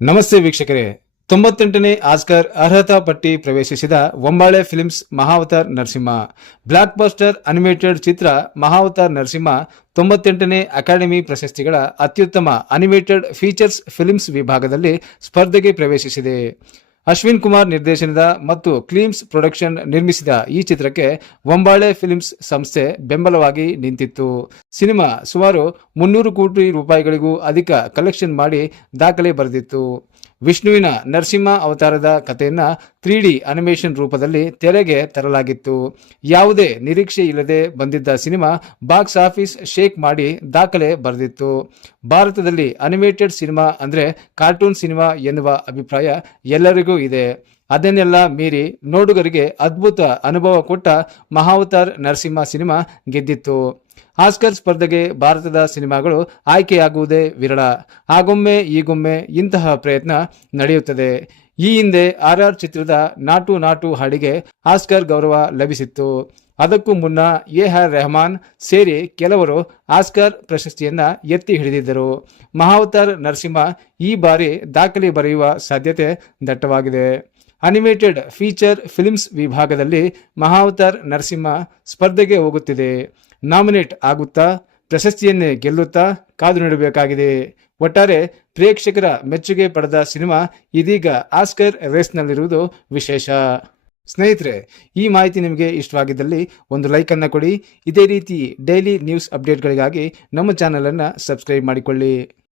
ನಮಸ್ತೆ ವೀಕ್ಷಕರೇ. 98ನೇ ಆಸ್ಕರ್ ಅರ್ಹತಾ ಪಟ್ಟಿ ಪ್ರವೇಶಿಸಿದ Hombale films Mahavatar Narasimha. Blockbuster animated ಚಿತ್ರ ಮಹಾವತಾರ್ ನರಸಿಂಹ 98ನೇ ಅಕಾಡೆಮಿ ಪ್ರಶಸ್ತಿಗಳ ಅತ್ಯುತ್ತಮ ಅನಿಮೇಟೆಡ್ ಫೀಚರ್ಸ್ ಫಿಲ್ಮ್ಸ್ ವಿಭಾಗದಲ್ಲಿ ಸ್ಪರ್ಧೆಗೆ ಪ್ರವೇಶಿಸಿದೆ. ಅಶ್ವಿನ್ ಕುಮಾರ್ ನಿರ್ದೇಶನದ ಮತ್ತು ಕ್ಲೀಮ್ಸ್ ಪ್ರೊಡಕ್ಷನ್ ನಿರ್ಮಿಸಿದ ಈ ಚಿತ್ರಕ್ಕೆ ಒಂಬಾಳೆ ಫಿಲ್ಮ್ಸ್ ಸಂಸ್ಥೆ ಬೆಂಬಲವಾಗಿ ನಿಂತಿತ್ತು. ಸಿನಿಮಾ ಸುಮಾರು 300 ಕೋಟಿ ರೂಪಾಯಿಗಳಿಗೂ ಅಧಿಕ ಕಲೆಕ್ಷನ್ ಮಾಡಿ ದಾಖಲೆ ಬರೆದಿತ್ತು. ವಿಷ್ಣುವಿನ ನರಸಿಂಹ ಅವತಾರದ ಕಥೆಯನ್ನ 3D ಅನಿಮೇಷನ್ ರೂಪದಲ್ಲಿ ತೆರೆಗೆ ತರಲಾಗಿತ್ತು. ಯಾವುದೇ ನಿರೀಕ್ಷೆ ಇಲ್ಲದೆ ಬಂದಿದ್ದ ಸಿನಿಮಾ ಬಾಕ್ಸ್ ಆಫೀಸ್ ಶೇಕ್ ಮಾಡಿ ದಾಖಲೆ ಬರೆದಿತ್ತು. ಭಾರತದಲ್ಲಿ ಅನಿಮೇಟೆಡ್ ಸಿನಿಮಾ ಅಂದ್ರೆ ಕಾರ್ಟೂನ್ ಸಿನಿಮಾ ಎನ್ನುವ ಅಭಿಪ್ರಾಯ ಎಲ್ಲರಿಗೂ ಇದೆ. ಅದನ್ನೆಲ್ಲ ಮೀರಿ ನೋಡುಗರಿಗೆ ಅದ್ಭುತ ಅನುಭವ ಕೊಟ್ಟ ಮಹಾವತಾರ್ ನರಸಿಂಹ ಸಿನಿಮಾ ಗೆದ್ದಿತ್ತು. ಆಸ್ಕರ್ ಸ್ಪರ್ಧೆಗೆ ಭಾರತದ ಸಿನಿಮಾಗಳು ಆಯ್ಕೆಯಾಗುವುದೇ ವಿರಳ. ಆಗೊಮ್ಮೆ ಈಗೊಮ್ಮೆ ಇಂತಹ ಪ್ರಯತ್ನ ನಡೆಯುತ್ತದೆ. ಈ ಹಿಂದೆ RR ಚಿತ್ರದ ನಾಟು ನಾಟು ಹಾಡಿಗೆ ಆಸ್ಕರ್ ಗೌರವ ಲಭಿಸಿತ್ತು. ಅದಕ್ಕೂ ಮುನ್ನ AR ರೆಹಮಾನ್ ಸೇರಿ ಕೆಲವರು ಆಸ್ಕರ್ ಪ್ರಶಸ್ತಿಯನ್ನ ಎತ್ತಿ ಹಿಡಿದಿದ್ದರು. ಮಹಾವತಾರ್ ನರಸಿಂಹ ಈ ಬಾರಿ ದಾಖಲೆ ಬರೆಯುವ ಸಾಧ್ಯತೆ ದಟ್ಟವಾಗಿದೆ. ಅನಿಮೇಟೆಡ್ ಫೀಚರ್ ಫಿಲ್ಮ್ಸ್ ವಿಭಾಗದಲ್ಲಿ ಮಹಾವತಾರ್ ನರಸಿಂಹ ಸ್ಪರ್ಧೆಗೆ ಹೋಗುತ್ತಿದೆ. ನಾಮಿನೇಟ್ ಆಗುತ್ತಾ, ಪ್ರಶಸ್ತಿಯನ್ನೇ ಗೆಲ್ಲುತ್ತಾ ಕಾದು ನೋಡಬೇಕಾಗಿದೆ. ಒಟ್ಟಾರೆ ಪ್ರೇಕ್ಷಕರ ಮೆಚ್ಚುಗೆ ಪಡೆದ ಸಿನಿಮಾ ಇದೀಗ ಆಸ್ಕರ್ ರೇಸ್ನಲ್ಲಿರುವುದು ವಿಶೇಷ. ಸ್ನೇಹಿತರೆ, ಈ ಮಾಹಿತಿ ನಿಮಗೆ ಇಷ್ಟವಾಗಿದ್ದಲ್ಲಿ ಒಂದು ಲೈಕ್ ಅನ್ನು ಕೊಡಿ. ಇದೇ ರೀತಿ ಡೈಲಿ ನ್ಯೂಸ್ ಅಪ್ಡೇಟ್ಗಳಿಗಾಗಿ ನಮ್ಮ ಚಾನಲ್ ಅನ್ನು ಸಬ್ಸ್ಕ್ರೈಬ್ ಮಾಡಿಕೊಳ್ಳಿ.